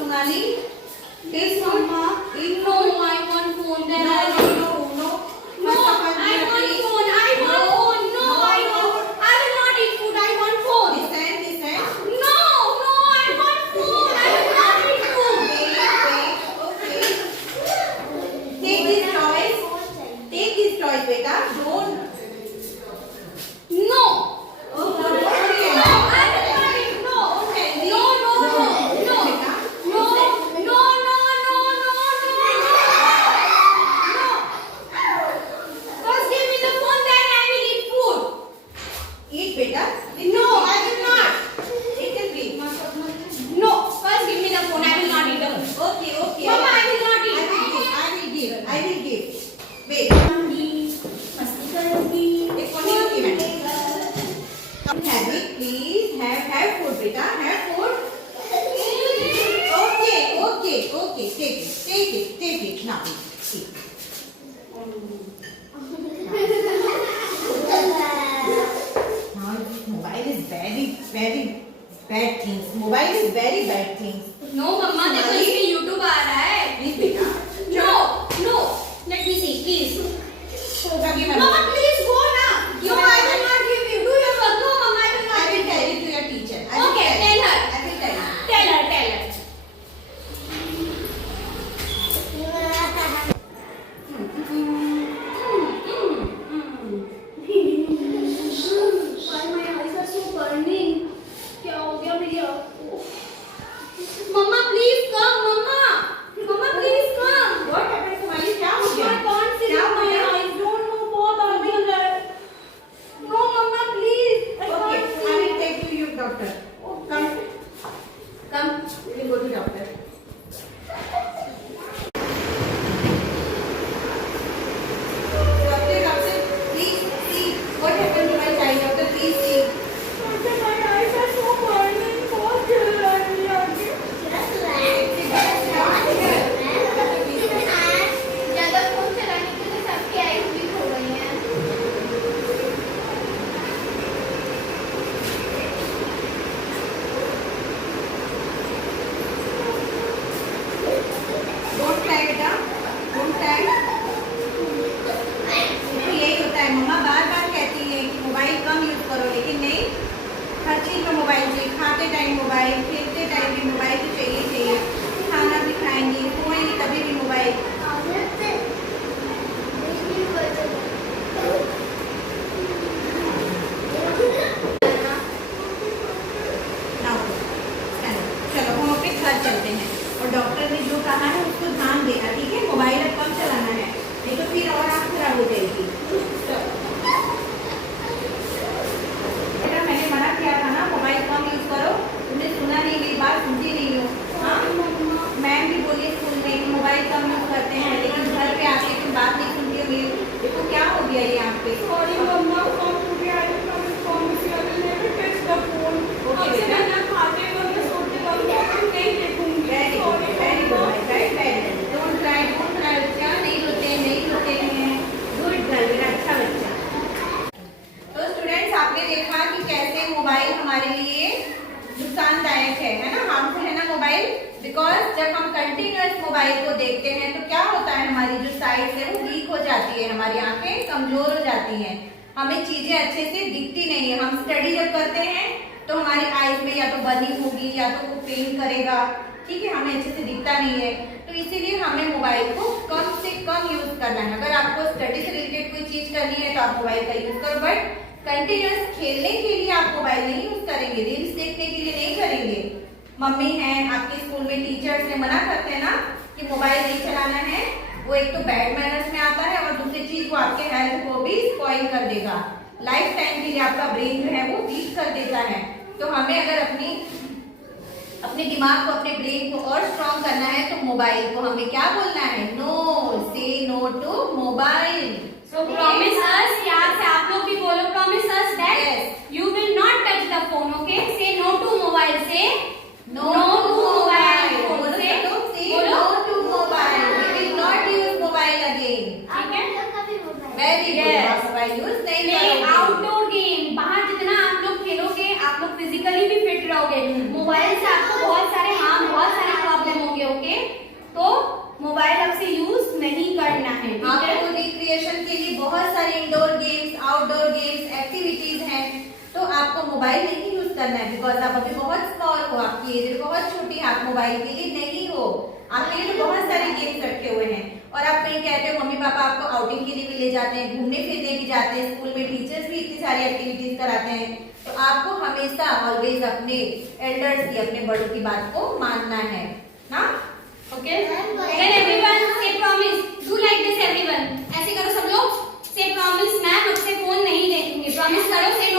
Sonali, this one, no, I want phone. Then no, no. No, I want phone. I want phone. No, I will not eat food. I want phone. Listen. No, I want phone. I will not eat food. Wait, okay. Take these toys, beta. Don't. No. Have food, beta. Have food. Okay. Take it. Now, eat. Now, mobile is very bad things. Mobile is very bad things. No, मम्मा देखो इसमें YouTube आ रहा है. Please, beta. No. Let me see, please. Mama, please go now. No, I will not give you. Do your work. No, Mama, I will not. I will tell it to your teacher. Okay, tell her. I will tell her. Tell her. Why my eyes are so burning? क्या हो गया मेरी आँखों? Mama, please come. Mama, please come. What happened to my? क्या हो गया? I can't see my eyes. Don't know बहुत आ गया है. No, Mama, please. I Okay, can't I see. will take you your doctor. Come. We will go to doctor. Doctor, please see what happened to my child. Doctor, please see. Doctor, my eyes are so burning. बहुत जल रहा है मेरी आँखें. ज़्यादा फोन चलाने के लिए सबकी आईज वीक हो गई हैं. Don't cry, बेटा. Don't cry. तो यही होता है. मम्मा बार कहती है कि मोबाइल कम यूज करो, लेकिन नहीं. हर चीज में मोबाइल चाहिए. खाते टाइम मोबाइल, खेलते टाइम भी मोबाइल तो चाहिए. खाना भी खाएंगे, सोएंगे तभी भी मोबाइल. ना हो. चलो हम अपने घर चलते हैं और डॉक्टर ने जो कहा है उसको ध्यान देना, ठीक है? मोबाइल अब कम चलाना है, नहीं तो फिर और आँख खराब हो जाएगी. बेटा मैंने मना किया था ना, मोबाइल कम यूज करो. तुमने सुना नहीं, मेरी बात सुनती नहीं हो. हाँ, मैम भी बोली स्कूल में कि मोबाइल कम यूज करते हैं, लेकिन घर पे आके तुम बात नहीं सुनती हो मेरी. देखो क्या हो गया ये यहाँ पे. Sorry, Mama. Come to me. I will not promise you. I will never touch the phone. Okay, अब से बेटा. मैं खाते वक्त सोते वक्त नहीं देखूंगी. Very good, very good, right. Don't cry. क्या नहीं रोते हैं. गुड गर्ल, मेरा अच्छा बच्चा. तो स्टूडेंट्स, आपने देखा कि कैसे मोबाइल हमारे लिए नुकसानदायक है ना, हार्मफुल है ना मोबाइल. बिकॉज जब हम कंटिन्यूअस मोबाइल को देखते हैं तो क्या होता है, हमारी जो साइट है वो वीक हो जाती है, हमारी आंखें कमजोर हो जाती हैं, हमें चीजें अच्छे से दिखती नहीं है. हम स्टडी जब करते हैं तो हमारी आईज में या तो बर्निंग होगी या तो वो पेन करेगा, ठीक है? हमें अच्छे से दिखता नहीं है. तो इसीलिए हमें मोबाइल को कम से कम यूज करना है. अगर आपको स्टडी से रिलेटेड कोई चीज करनी है तो आप मोबाइल का यूज करो, बट कंटिन्यूअस खेलने के लिए आप मोबाइल नहीं यूज करेंगे, रील्स देखने के लिए नहीं करेंगे. मम्मी है आपके स्कूल में, टीचर्स ने मना करते हैं ना कि मोबाइल नहीं चलाना है. वो एक तो बैड मैनर्स में आता है और दूसरी चीज वो आपके हेल्थ को भी स्पॉइल कर देगा. लाइफ टाइम के लिए आपका ब्रेन जो है वो वीक कर देता है. तो हमें अगर अपने दिमाग को, अपने ब्रेन को और स्ट्रॉन्ग करना है तो मोबाइल को हमें क्या बोलना है? No. Say no to mobile. So promise us, यार से आप लोग भी बोलो, promise us that Yes. you will not touch the phone, okay? Say no to mobile. Say आपको मोबाइल नहीं यूज करना है, बिकॉज आप अभी बहुत स्मॉल हो, आपकी एज बहुत छोटी है, आप मोबाइल के लिए नहीं हो। आपके लिए बहुत सारे गेम्स रखे हुए हैं और आप कहीं कहते हो मम्मी पापा आपको आउटिंग के लिए भी ले जाते हैं, घूमने फिरने भी जाते हैं, स्कूल में टीचर्स भी इतनी सारी एक्टिविटीज कराते हैं, तो आपको हमेशा ऑलवेज अपने एल्डर्स की, अपने बड़ों की बात को मानना है ना। Okay? Then everyone say promise. Do like this everyone. ऐसे करो सब लोग। Say promise मैम अब से फोन नहीं देखेंगे। Promise करो। Say